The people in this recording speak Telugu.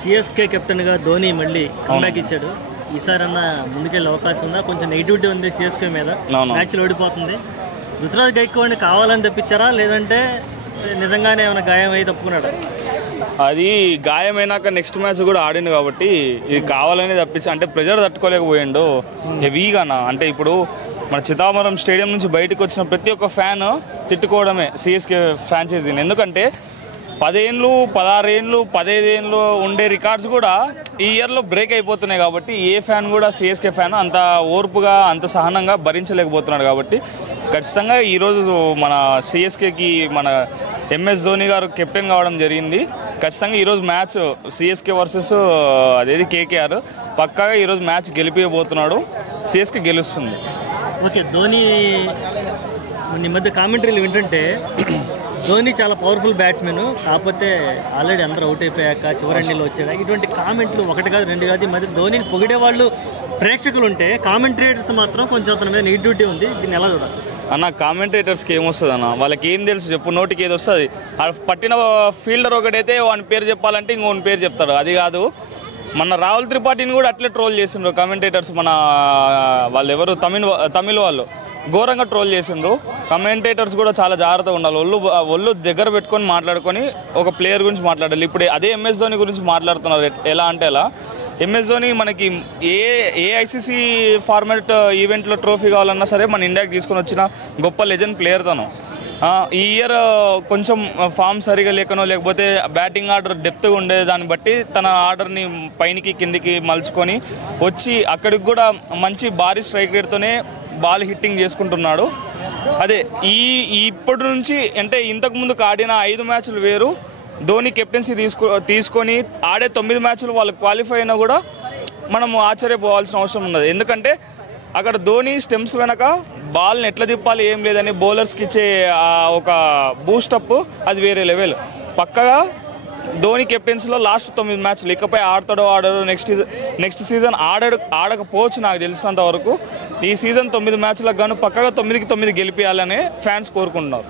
సిఎస్కే కెప్టెన్గా ధోని మళ్ళీ కంబ్యాక్ ఇచ్చాడు. ఈసారన్నా ముందుకెళ్ళే అవకాశం ఉందా? కొంచెం నెగిటివిటీ ఉంది సిఎస్కే మీద, మ్యాచ్లో ఓడిపోతుంది. రుతురాజ్ గైక్వాడ్ని కావాలని తప్పించారా, లేదంటే నిజంగానే ఏమైనా గాయం అయి తప్పుకున్నాడా? అది గాయమైనాక నెక్స్ట్ మ్యాచ్ కూడా ఆడిండు కాబట్టి ఇది కావాలని తప్పించి, అంటే ప్రెజర్ తట్టుకోలేకపోయిండు హెవీగానా. అంటే ఇప్పుడు మన చిదావరం స్టేడియం నుంచి బయటకు వచ్చిన ప్రతి ఒక్క ఫ్యాన్ తిట్టుకోవడమే సిఎస్కే ఫ్రాంచైజీని. ఎందుకంటే 10 ఏళ్ళు 16 ఏళ్ళు 15 ఏళ్ళు ఉండే రికార్డ్స్ కూడా ఈ ఇయర్లో బ్రేక్ అయిపోతున్నాయి. కాబట్టి ఏ ఫ్యాన్ కూడా సిఎస్కే ఫ్యాన్ అంత ఓర్పుగా అంత సహనంగా భరించలేకపోతున్నాడు. కాబట్టి ఖచ్చితంగా ఈరోజు మన సిఎస్కేకి మన ఎంఎస్ ధోని గారు కెప్టెన్ కావడం జరిగింది. ఖచ్చితంగా ఈరోజు మ్యాచ్ సిఎస్కే వర్సెస్ అదేది కేకేఆర్ పక్కాగా ఈరోజు మ్యాచ్ గెలిపిపోతున్నాడు. సిఎస్కే గెలుస్తుంది. ఓకే, ధోని ఈ మధ్య కామెంటరీలు వింటుంటే ధోని చాలా పవర్ఫుల్ బ్యాట్స్మెన్, కాకపోతే ఆల్రెడీ అందరూ అవుట్ అయిపోయాక చివరి ఎండ్లో వచ్చాడు. ఇటువంటి కామెంట్లు ఒకటి కాదు రెండు కాదు. ఈ మధ్య ధోనిని పొగిడే వాళ్ళు ప్రేక్షకులు ఉంటే కామెంటేటర్స్ మాత్రం కొంచెం అతని మీద నెగిటివిటీ ఉంది. దీన్ని ఎలా చూడాలి అన్న? కామెంటేటర్స్కి ఏమొస్తుంది అన్న? వాళ్ళకి ఏం తెలుసు చెప్పు? నోటికి ఏది వస్తుంది? పట్టిన ఫీల్డర్ ఒకటైతే వాని పేరు చెప్పాలంటే ఇంకోని పేరు చెప్తాడు. అది కాదు, మన రాహుల్ త్రిపాఠిని కూడా అట్లే ట్రోల్ చేసిండ్రు కామెంటేటర్స్. మన వాళ్ళు ఎవరు తమిళ వాళ్ళు ఘోరంగా ట్రోల్ చేసిండ్రు. కమెంటేటర్స్ కూడా చాలా జాగ్రత్తగా ఉండాలి. ఒళ్ళు దగ్గర పెట్టుకొని మాట్లాడుకొని ఒక ప్లేయర్ గురించి మాట్లాడాలి. ఇప్పుడు అదే ఎంఎస్ ధోని గురించి మాట్లాడుతున్నారు. ఎలా అంటే ఎలా ఎంఎస్ ధోని మనకి ఏ ఐసీసీ ఫార్మాట్ ఈవెంట్లో ట్రోఫీ కావాలన్నా సరే మన ఇండియాకి తీసుకొని వచ్చిన గొప్ప లెజెండ్ ప్లేయర్ తను. ఈ ఇయర్ కొంచెం ఫామ్ సరిగా లేకనో లేకపోతే బ్యాటింగ్ ఆర్డర్ డెప్త్గా ఉండే దాన్ని బట్టి తన ఆర్డర్ని పైనకి కిందికి మలుచుకొని వచ్చి అక్కడికి కూడా మంచి భారీ స్ట్రైక్ రేట్తోనే బాల్ హిట్టింగ్ చేసుకుంటున్నాడు. అదే ఇప్పటి నుంచి అంటే ఇంతకుముందు ఆడిన 5 మ్యాచ్లు వేరు. ధోని కెప్టెన్సీ తీసుకొని ఆడే 9 మ్యాచ్లు వాళ్ళు క్వాలిఫై అయినా కూడా మనం ఆశ్చర్యపోవాల్సిన అవసరం ఉన్నది. ఎందుకంటే అక్కడ ధోని స్టెమ్స్ వెనక బాల్ని ఎట్లా తిప్పాలి ఏం లేదని బౌలర్స్కి ఇచ్చే ఒక బూస్టప్ అది వేరే లెవెల్. పక్కగా ధోని కెప్టెన్సీలో లాస్ట్ 9 మ్యాచ్లు ఇకపై ఆడతాడో ఆడడో నెక్స్ట్ సీజన్ ఆడకపోవచ్చు నాకు తెలిసినంత వరకు. ఈ సీజన్ 9 మ్యాచ్లకు గాను పక్కగా 9కి 9 గెలిపించాలని ఫ్యాన్స్ కోరుకుంటున్నారు.